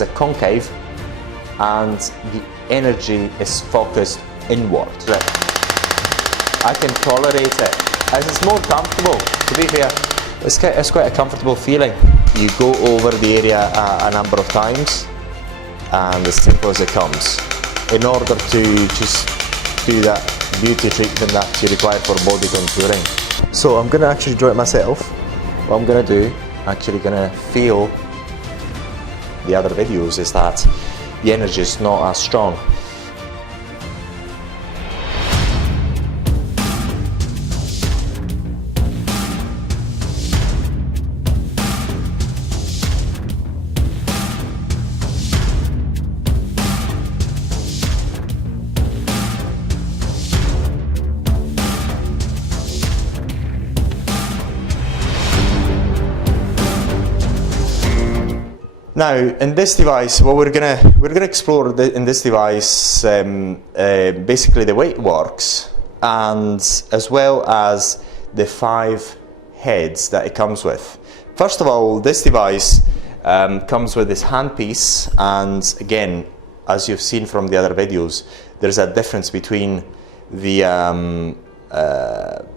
It's a concave and the energy is focused inward. I can tolerate it as it's more comfortable. To be fair, it's quite a comfortable feeling. You go over the area a number of times and as simple as it comes. In order to just do that beauty treatment that you require for body contouring. So I'm going to actually draw it myself. What I'm going to do, actually going to feel the other videos, is that the energy is not as strong. Now, in this device, what we're gonna explore in this device, basically the way it works, and as well as the 5 heads that it comes with. First of all, this device comes with this handpiece, and again, as you've seen from the other videos, there's a difference between the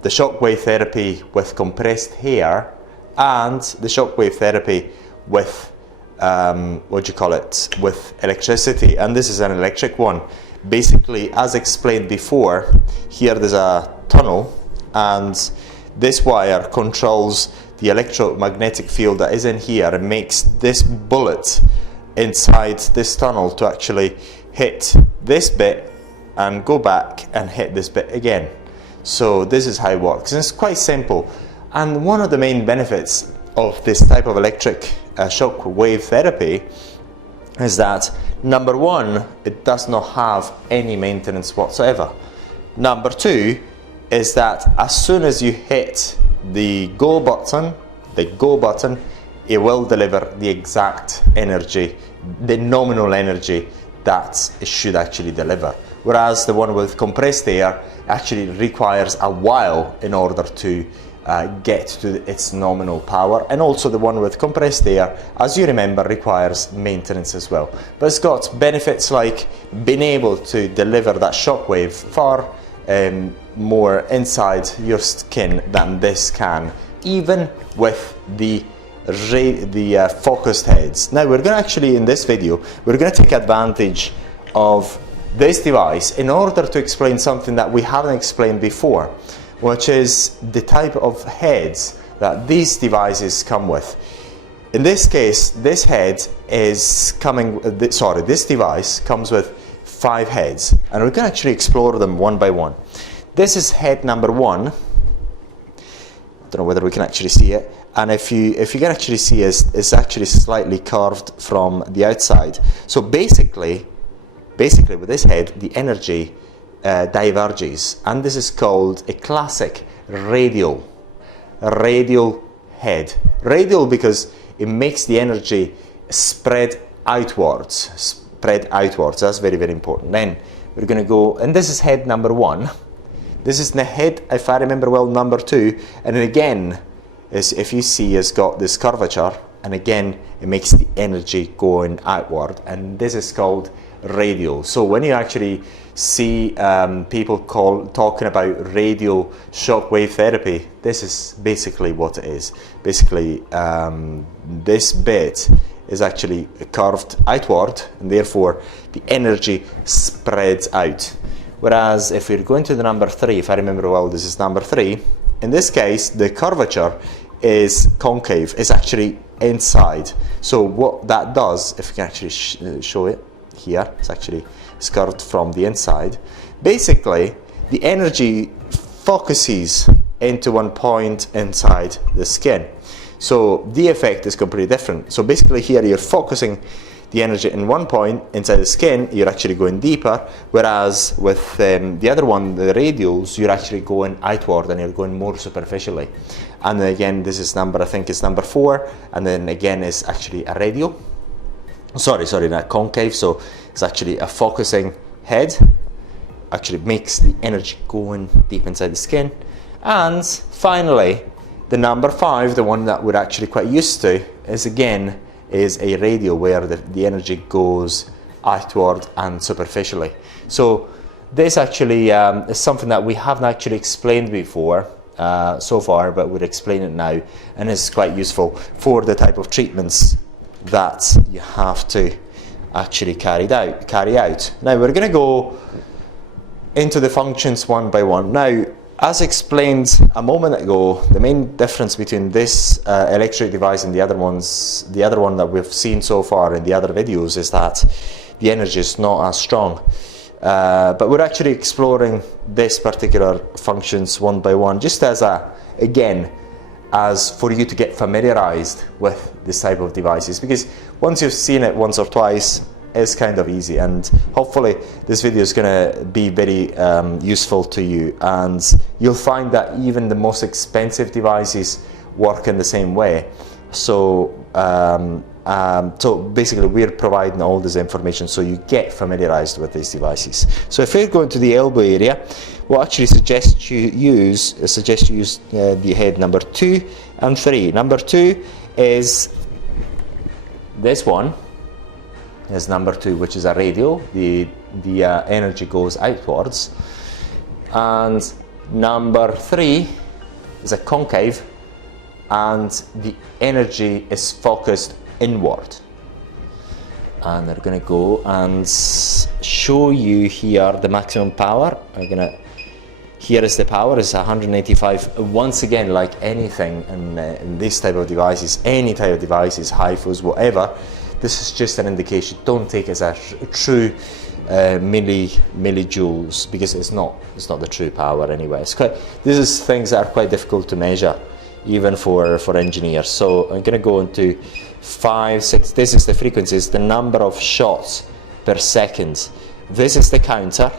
shockwave therapy with compressed hair and the shockwave therapy with with electricity, and this is an electric one. Basically, as explained before, here there's a tunnel and this wire controls the electromagnetic field that is in here and makes this bullet inside this tunnel to actually hit this bit and go back and hit this bit again. So this is how it works, and it's quite simple. And one of the main benefits of this type of electric shock wave therapy is that, number one, it does not have any maintenance whatsoever. Number two is that as soon as you hit the go button, it will deliver the exact energy, the nominal energy that it should actually deliver. Whereas the one with compressed air actually requires a while in order to get to its nominal power, and also the one with compressed air, as you remember, requires maintenance as well. But it's got benefits like being able to deliver that shockwave far more inside your skin than this can, even with the focused heads. Now we're going to actually, in this video, we're going to take advantage of this device in order to explain something that we haven't explained before, which is the type of heads that these devices come with. In this case, this device comes with 5 heads, and we can actually explore them one by one. This is head number 1. I don't know whether we can actually see it, and if you can actually see it's actually slightly curved from the outside. So basically with this head, the energy diverges, and this is called a classic radial head. Radial because it makes the energy spread outwards. That's very, very important. Then we're going to go, and this is head number 1. This is the head, if I remember well, number 2, and again, if you see, it's got this curvature, and again it makes the energy going outward, and this is called radial. So when you actually see people talking about radial shockwave therapy, this is basically what it is. Basically, this bit is actually curved outward, and therefore the energy spreads out. Whereas if we're going to the number 3, if I remember well, this is number 3. In this case, the curvature is concave. It's actually inside. So what that does, if we can actually show it here, it's actually curved from the inside. Basically, the energy focuses into one point inside the skin. So the effect is completely different. So basically here you're focusing the energy in one point inside the skin, you're actually going deeper, whereas with the other one, the radials, you're actually going outward and you're going more superficially. And then again, this is I think it's number 4, and then again is actually a radial. Sorry, not concave, so it's actually a focusing head, actually makes the energy going deep inside the skin. And finally, the number 5, the one that we're actually quite used to, is again is a radial, where the energy goes outward and superficially. So this actually is something that we haven't actually explained before so far, but we'll explain it now, and it's quite useful for the type of treatments that you have to actually carry out. Now we're going to go into the functions one by one. Now, as explained a moment ago, the main difference between this electric device and the other one that we've seen so far in the other videos, is that the energy is not as strong. But we're actually exploring this particular functions one by one, just as as for you to get familiarized with this type of devices, because once you've seen it once or twice, it's kind of easy, and hopefully this video is going to be very useful to you, and you'll find that even the most expensive devices work in the same way. So so basically we're providing all this information so you get familiarized with these devices. So if you're going to the elbow area, we'll actually suggest you use the head number 2 and 3. Number 2 is this one, is number 2, which is a radial. The energy goes outwards. And number 3 is a concave, and the energy is focused inward. And they're going to go and show you here the maximum power. Here is the power, is 185. Once again, like anything in this type of devices, any type of devices, HIFUs, whatever, this is just an indication. Don't take it as a true millijoules, because it's not the true power anyway. This is things that are quite difficult to measure, even for engineers. So I'm going to go into 5, 6. This is the frequencies, the number of shots per second. This is the counter,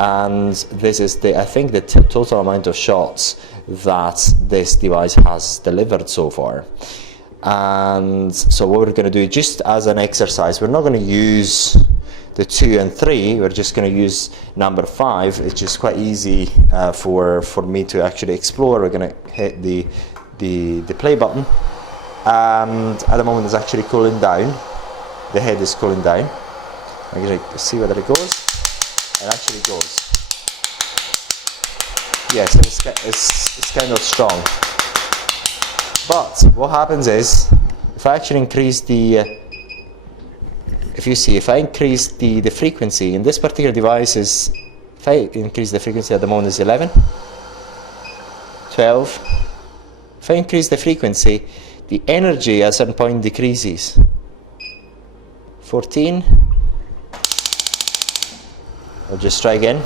and this is I think the total amount of shots that this device has delivered so far. And so what we're going to do, just as an exercise, we're not going to use the 2 and 3, we're just going to use number 5. It's just quite easy for me to actually explore. We're going to hit the play button, and at the moment it's actually cooling down. The head is cooling down. I'm going to see whether it goes. It actually goes. Yes, it's kind of strong. But what happens is, if I actually increase if I increase the frequency in this particular device, if I increase the frequency at the moment is 11, 12. If I increase the frequency, the energy at a certain point decreases. 14. I'll just try again.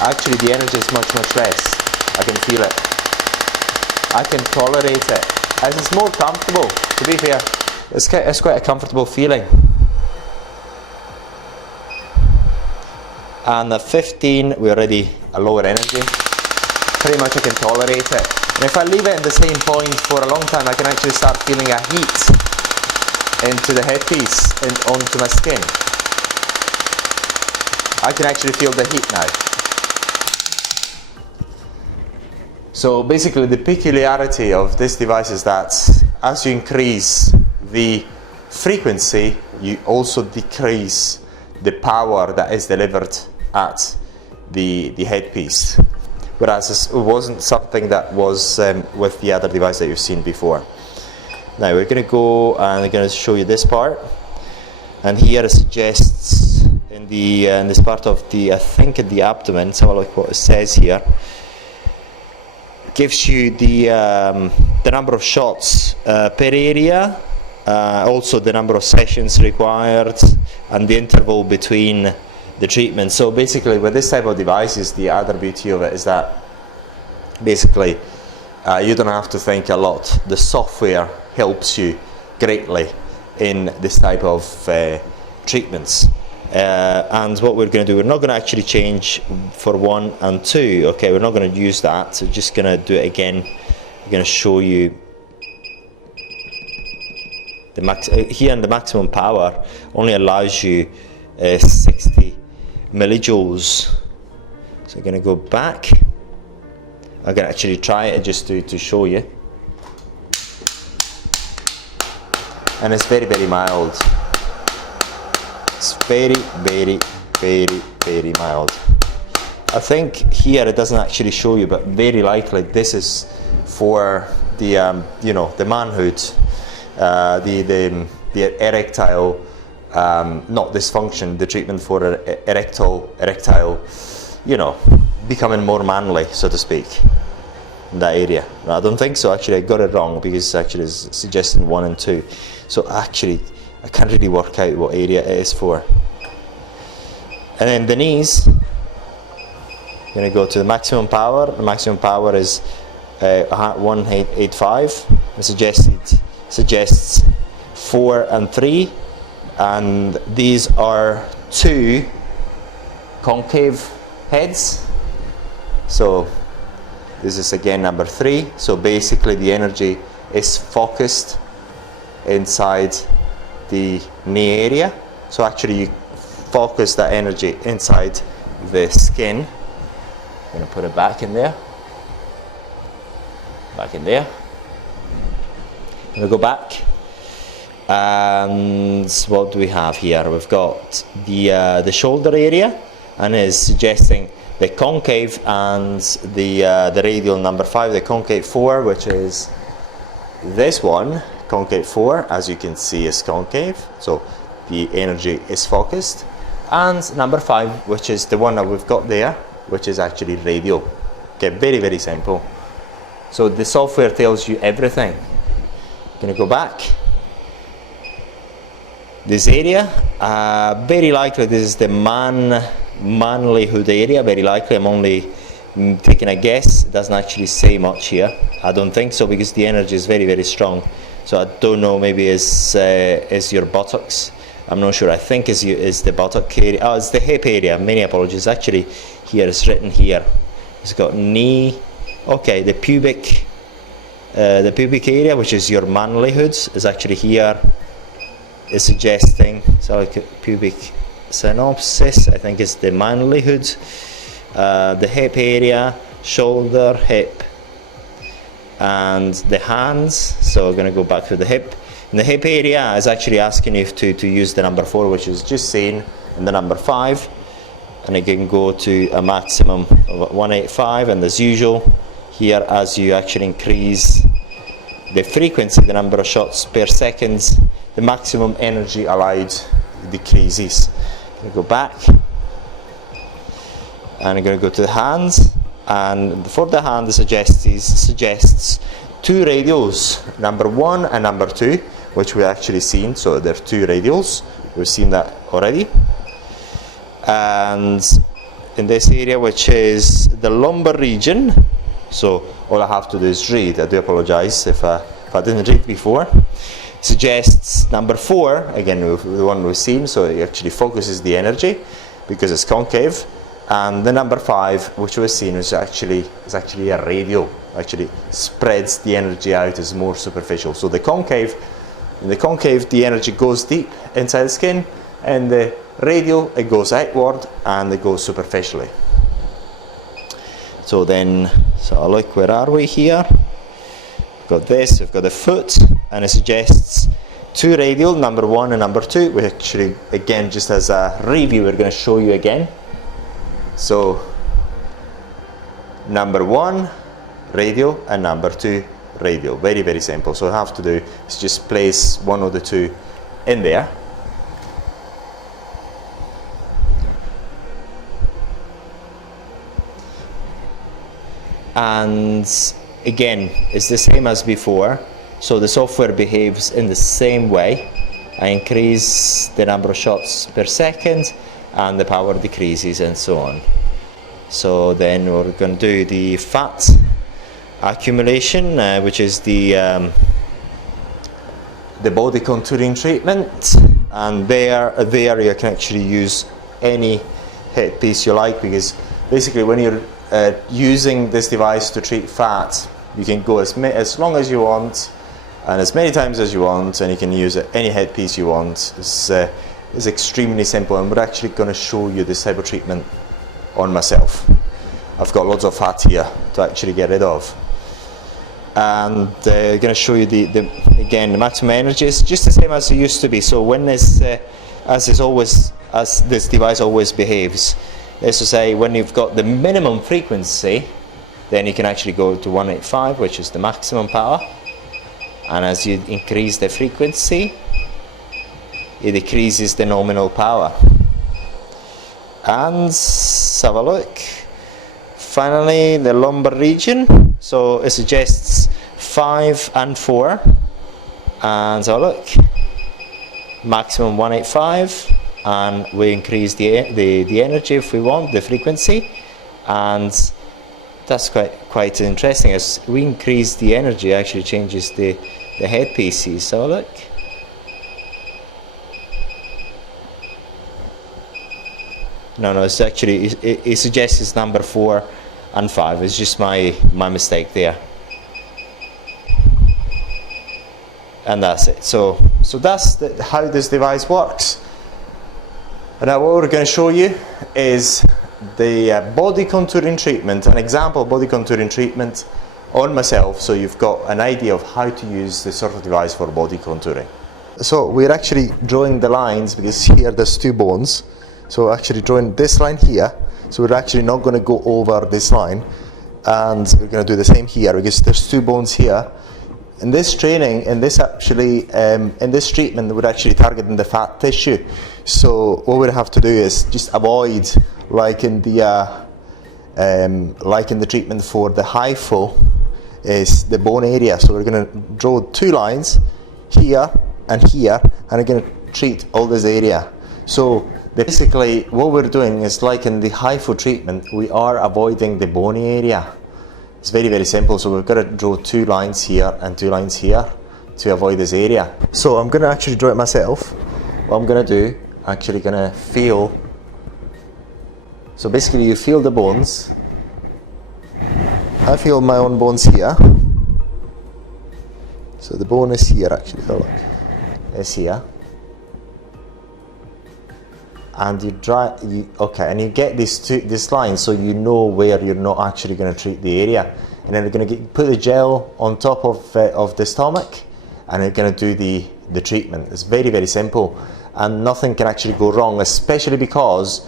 Actually, the energy is much less. I can feel it. I can tolerate it. As it's more comfortable, to be fair. It's quite a comfortable feeling. And at 15, we're already a lower energy. Pretty much I can tolerate it. And if I leave it in the same point for a long time, I can actually start feeling a heat into the headpiece and onto my skin. I can actually feel the heat now. So basically the peculiarity of this device is that as you increase the frequency, you also decrease the power that is delivered at the headpiece. Whereas it wasn't something that was with the other device that you've seen before. Now we're going to go and I'm going to show you this part. And here it suggests in this part of I think in the abdomen, let's have a look what it says here. Gives you the number of shots per area, also the number of sessions required, and the interval between the treatment. So basically with this type of devices, the other beauty of it is that basically you don't have to think a lot. The software helps you greatly in this type of treatments. And what we're going to do, we're not going to actually change for 1 and 2. Okay, we're not going to use that. So we're just going to do it again. I'm going to show you the here, and the maximum power only allows you 60 millijoules. So I'm going to go back. I'm going to actually try it just to show you. and it's very, very mild. It's very, very, very, very mild. I think here it doesn't actually show you, but very likely this is for the you know, the manhood, the erectile, not dysfunction, the treatment for erectile, you know, becoming more manly, so to speak, in that area. No, I don't think so. Actually, I got it wrong, because actually it's suggesting 1 and 2. So actually, I can't really work out what area it is for. And then the knees, I'm going to go to the maximum power. The maximum power is 185. It suggests 4 and 3, and these are 2 concave heads. So this is again number 3. So basically the energy is focused inside the knee area. So actually you focus that energy inside the skin. I'm going to put it back in there. Back in there. I'm going to go back. And what do we have here? We've got the shoulder area, and is suggesting the concave and the radial number 5, the concave 4, which is this one. Concave 4, as you can see, is concave, so the energy is focused. And number 5, which is the one that we've got there, which is actually radial. Okay, very, very simple. So the software tells you everything. I'm going to go back. This area, very likely this is the manlyhood area, very likely. I'm only taking a guess. It doesn't actually say much here. I don't think so, because the energy is very, very strong. So I don't know, maybe is your buttocks. I'm not sure. I think is the buttock area. Oh, it's the hip area. Many apologies. Actually, here it's written here. It's got knee. Okay, the pubic area, which is your manlyhood, is actually here. Is suggesting, so like pubic synopsis, I think is the manlyhood. The hip area, shoulder, hip, and the hands. So we're going to go back to the hip. In the hip area is actually asking you to use the number 4, which is just seen, and the number 5, and it can go to a maximum of 185. And as usual here, as you actually increase the frequency, the number of shots per second, the maximum energy allowed decreases. I'm going to go back, and I'm going to go to the hands, and for the hand it suggests 2 radials, number 1 and number 2, which we actually seen. So there are 2 radials, we've seen that already. And in this area, which is the lumbar region, so all I have to do is read. I do apologize if I didn't read before. Suggests number 4, again the one we've seen, so it actually focuses the energy because it's concave. And the number 5, which we've seen, is actually a radial, actually spreads the energy out, is more superficial. So in the concave, the energy goes deep inside the skin, and the radial, it goes outward and it goes superficially. So look, where are we here? Got this, we've got the foot, and it suggests 2 radial, number 1 and number 2. We actually, again, just as a review, we're going to show you again. So number 1 radial and number 2 radial. Very, very simple. So all I have to do is just place one of the 2 in there. And again, it's the same as before, so the software behaves in the same way. I increase the number of shots per second, and the power decreases, and so on. So then we're going to do the fat accumulation, which is the body contouring treatment, and there you can actually use any headpiece you like, because basically when you're using this device to treat fat, you can go as long as you want and as many times as you want, and you can use any headpiece you want. It's extremely simple, and we're actually going to show you this type of treatment on myself. I've got lots of fat here to actually get rid of. and going to show you again the maximum energy is just the same as it used to be. So when this as this device always behaves, let's just say when you've got the minimum frequency, then you can actually go to 185, which is the maximum power, and as you increase the frequency, it decreases the nominal power. And let's have a look. Finally, the lumbar region, so it suggests 5 and 4, and so look, maximum 185, and we increase the energy if we want, the frequency, and that's quite interesting. As we increase the energy, it actually changes the headpieces. So look. No, it's actually, it suggests it's number 4 and 5. It's just my mistake there. And that's it. So that's how this device works. And now what we're going to show you is the body contouring treatment, an example body contouring treatment on myself, so you've got an idea of how to use this sort of device for body contouring. So we're actually drawing the lines because here there's 2 bones. So actually drawing this line here, so we're actually not going to go over this line, and we're going to do the same here because there's 2 bones here. In this training, in this treatment, we're actually targeting the fat tissue. So what we have to do is just avoid, like in the treatment for the Hifu, is the bone area. So we're going to draw 2 lines here, and we're going to treat all this area. So basically, what we're doing is, like in the Hifu treatment, we are avoiding the bony area. It's very, very simple. So we've got to draw 2 lines here and 2 lines here to avoid this area. So I'm going to actually draw it myself. What I'm going to do, actually going to feel. So basically, you feel the bones. I feel my own bones here. So the bone is here, actually. So look, it's here. And and you get this line, so you know where you're not actually going to treat the area, and then you're going to put the gel on top of the stomach, and you're going to do the treatment. It's very, very simple, and nothing can actually go wrong, especially because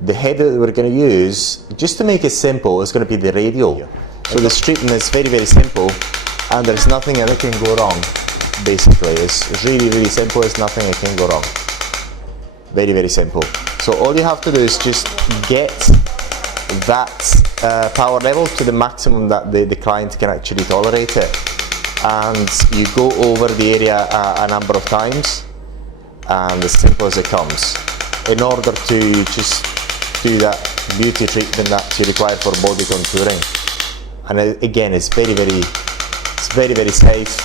the head that we're going to use, just to make it simple, is going to be the radial. So this treatment is very, very simple, and there's nothing that can go wrong. Basically, it's really, really simple. There's nothing that can go wrong. Very, very simple. So all you have to do is just get that power level to the maximum that the client can actually tolerate it, and you go over the area a number of times, and as simple as it comes, in order to just do that beauty treatment that you require for body contouring. And again, it's very, very safe,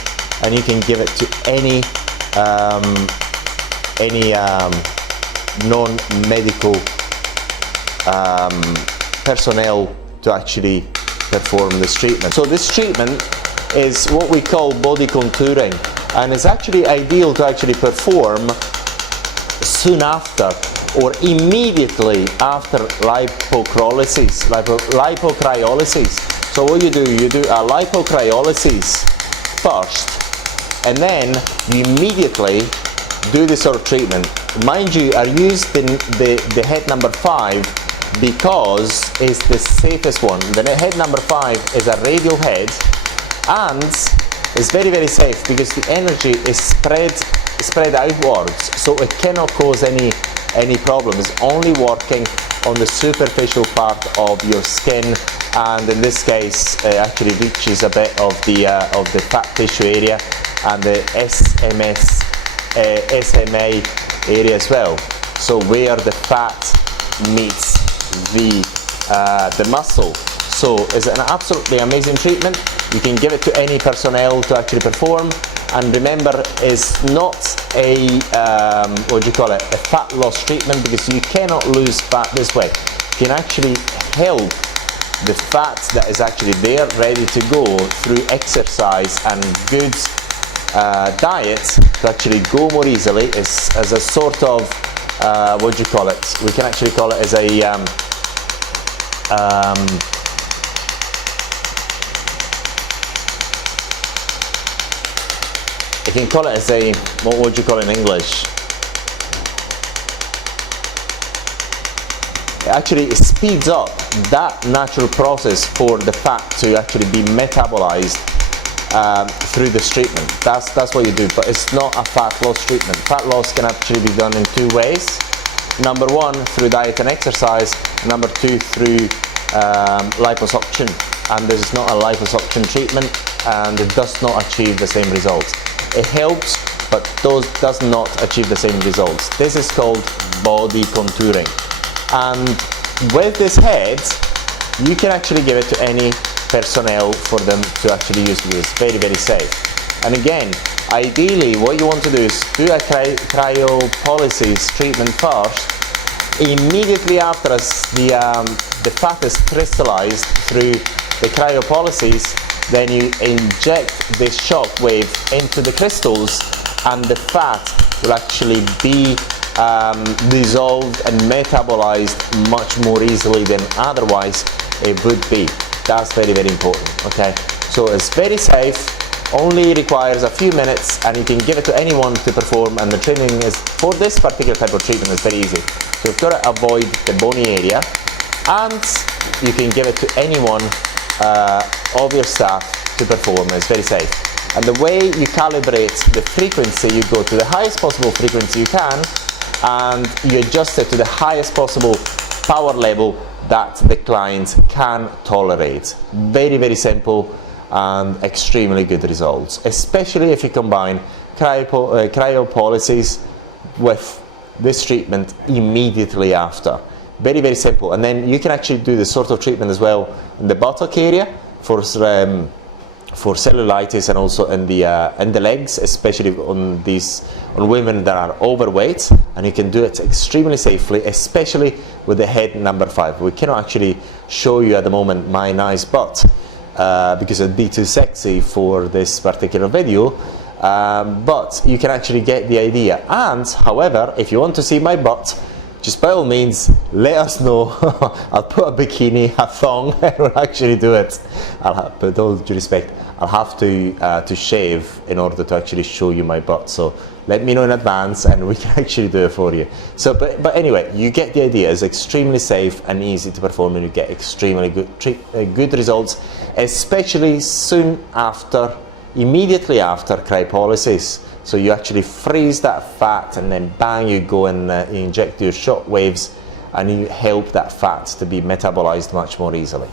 and you can give it to any non-medical personnel to actually perform this treatment. So this treatment is what we call body contouring, and it's actually ideal to actually perform soon after or immediately after lipocryolysis. So what you do a lipocryolysis first, and then you immediately do this sort of treatment. Mind you, I used the head number 5 because it's the safest one. The head number 5 is a radial head, and it's very, very safe because the energy is spread outwards, so it cannot cause any problem. It's only working on the superficial part of your skin, and in this case, it actually reaches a bit of the fat tissue area and the SMA area as well. So where the fat meets the muscle. So it's an absolutely amazing treatment. You can give it to any personnel to actually perform. And remember, it's not a a fat loss treatment, because you cannot lose fat this way. You can actually help the fat that is actually there, ready to go, through exercise and good diet, to actually go more easily. As a sort of we can actually call it as a you can call it as a, what would you call it in English? Actually, it speeds up that natural process for the fat to actually be metabolized through this treatment. That's what you do, but it's not a fat loss treatment. Fat loss can actually be done in two ways. Number one, through diet and exercise. Number two, through liposuction. And this is not a liposuction treatment, and it does not achieve the same results. It helps, but does not achieve the same results. This is called body contouring. And with this head, you can actually give it to any personnel for them to actually use this. Very, very safe. And again, ideally what you want to do is do a cryopolysis treatment first. Immediately after the fat is crystallized through the cryopolysis, then you inject this shock wave into the crystals, and the fat will actually be dissolved and metabolized much more easily than otherwise it would be. That's very, very important. Okay, so it's very safe, only requires a few minutes, and you can give it to anyone to perform, and the training is for this particular type of treatment is very easy. So you've got to avoid the bony area, and you can give it to anyone of your staff to perform. It's very safe. And the way you calibrate the frequency, you go to the highest possible frequency you can, and you adjust it to the highest possible power level that the client can tolerate. Very, very simple and extremely good results, especially if you combine cryopolysis with this treatment immediately after. Very, very simple. And then you can actually do this sort of treatment as well in the buttock area for cellulitis, and also in the legs, especially on women that are overweight. And you can do it extremely safely, especially with the head number 5. We cannot actually show you at the moment my nice butt because it'd be too sexy for this particular video, but you can actually get the idea. And however, if you want to see my butt, just by all means let us know. I'll put a bikini, a thong, and we'll actually do it. But with all due respect, I'll have to shave in order to actually show you my butt. So let me know in advance, and we can actually do it for you. So, but anyway, you get the idea. It's extremely safe and easy to perform, and you get extremely good results, especially soon after, immediately after cryopolysis. So you actually freeze that fat, and then bang, you go and inject your shock waves, and you help that fat to be metabolized much more easily.